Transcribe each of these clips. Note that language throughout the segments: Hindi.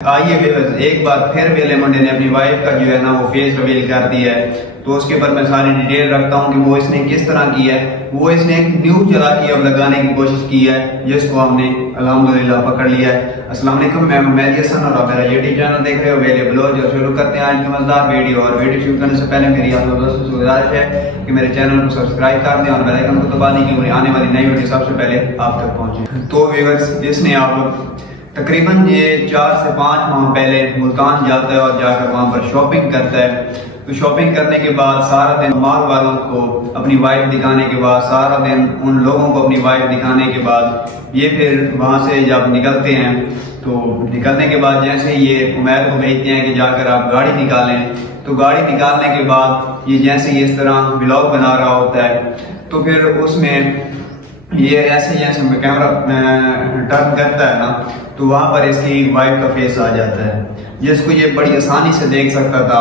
आइए एक बार फिर वेले मंडे ने अपनी वाइफ का जो है ना वो फेस रिवील कर दिया है। तो उसके ऊपर मैं सारी डिटेल रखता हूँ कि वो इसने किस तरह किया है। वो इसने एक न्यू चला की अब लगाने की कोशिश की है जिसको हमने अल्हम्दुलिल्लाह पकड़ लिया है। अस्सलाम वालेकुम, मैं मेहदी हसन और आप मेरा यूट्यूब चैनल देख रहे हो वेले ब्लॉग। और शुरू करते हैं आज की मजेदार वीडियो। और वीडियो शुरू करने से पहले मेरी आप दोस्तों से गुजारिश है कि मेरे चैनल को सब्सक्राइब कर दें और बेल आइकन को दबा दें क्योंकि आने वाली नई वीडियो सबसे पहले आप तक पहुंचे। तो व्यूअर्स, इसने आप तकरीबन ये 4 से 5 माह पहले मुल्तान जाता है और जाकर वहां पर शॉपिंग करता है। तो शॉपिंग करने के बाद सारा दिन माल वालों को अपनी वाइफ दिखाने के बाद, सारा दिन उन लोगों को अपनी वाइफ दिखाने के बाद ये फिर वहां से जब निकलते हैं तो निकलने के बाद जैसे ये उमैर को भेजते हैं कि जाकर आप गाड़ी निकालें। तो गाड़ी निकालने के बाद ये जैसे ही इस तरह ब्लॉग बना रहा होता है तो फिर उसमें ये ऐसे जैसे कैमरा टर्न करता है ना तो वहां पर इसकी वाइफ का फेस आ जाता है जिसको ये बड़ी आसानी से देख सकता था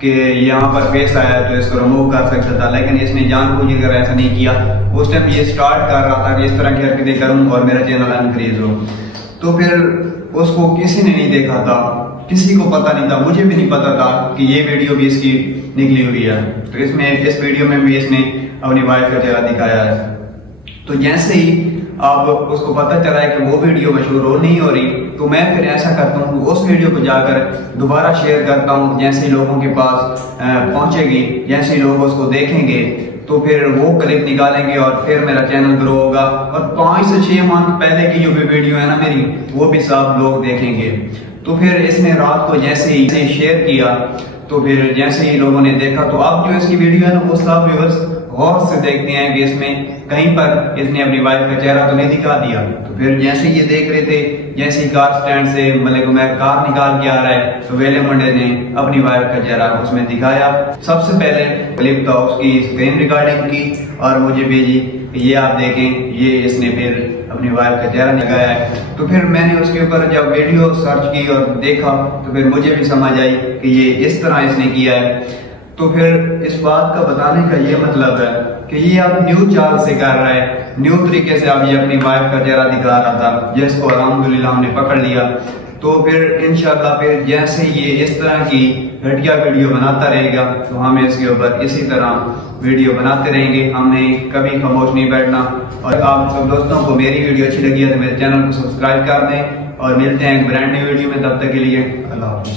कि यहाँ पर फेस आया तो इसको रिमूव कर सकता था, लेकिन इसने जानबूझकर ऐसा नहीं किया। उस टाइम ये स्टार्ट कर रहा था कि इस तरह की हरकतें करूँ और मेरा चैनल इनक्रीज हो। तो फिर उसको किसी ने नहीं देखा था, किसी को पता नहीं था, मुझे भी नहीं पता था कि ये वीडियो भी इसकी निकली हुई है। तो इस वीडियो में भी इसने अपनी वाइफ का चेहरा दिखाया है। तो जैसे ही अब उसको पता चला है कि वो वीडियो मशहूर नहीं हो रही तो मैं फिर ऐसा करता हूँ उस वीडियो को जाकर दोबारा शेयर करता हूँ। जैसे लोगों के पास पहुंचेगी, जैसे लोग उसको देखेंगे तो फिर वो क्लिप निकालेंगे और फिर मेरा चैनल ग्रो होगा। और 5 से 6 माह पहले की जो भी वीडियो है ना मेरी, वो भी सब लोग देखेंगे। तो फिर इसने रात को जैसे ही शेयर किया तो फिर जैसे ही लोगों ने देखा तो अब जो इसकी वीडियो है ना वो सब व्यूअर्स गौर से देखते हैं कि इसमें कहीं पर इसने अपनी वाइफ का चेहरा तो नहीं दिखा दिया। तो फिर जैसे ये देख रहे थे, जैसे ही कार स्टैंड से मलिक उमैर कार निकाल के आ रहा है तो वेले मंडे ने अपनी वाइफ का चेहरा उसमें दिखाया। सबसे पहले क्लिप था उसकी स्क्रीन रिकॉर्डिंग की और मुझे भेजी, ये आप देखें, ये इसने फिर अपनी वाइफ का चेहरा लगाया है। तो फिर मैंने उसके ऊपर जब वीडियो सर्च की और देखा तो फिर मुझे भी समझ आई कि ये इस तरह इसने किया है। तो फिर इस बात का बताने का ये मतलब है कि ये अब न्यू चाल से कर रहा है, न्यू तरीके से अब ये अपनी वाइफ का चेहरा दिखा रहा था जिसको अल्हम्दुलिल्लाह हमने पकड़ लिया। तो फिर इंशाल्लाह फिर जैसे ये इस तरह की घटिया वीडियो बनाता रहेगा तो हम इसके ऊपर इसी तरह वीडियो बनाते रहेंगे। हमने कभी खामोश नहीं बैठना। और आप सब दोस्तों को मेरी वीडियो अच्छी लगी है तो मेरे चैनल को सब्सक्राइब कर दें और मिलते हैं एक ब्रांड न्यू वीडियो में। तब तक के लिए अल्लाह हाफ़िज़।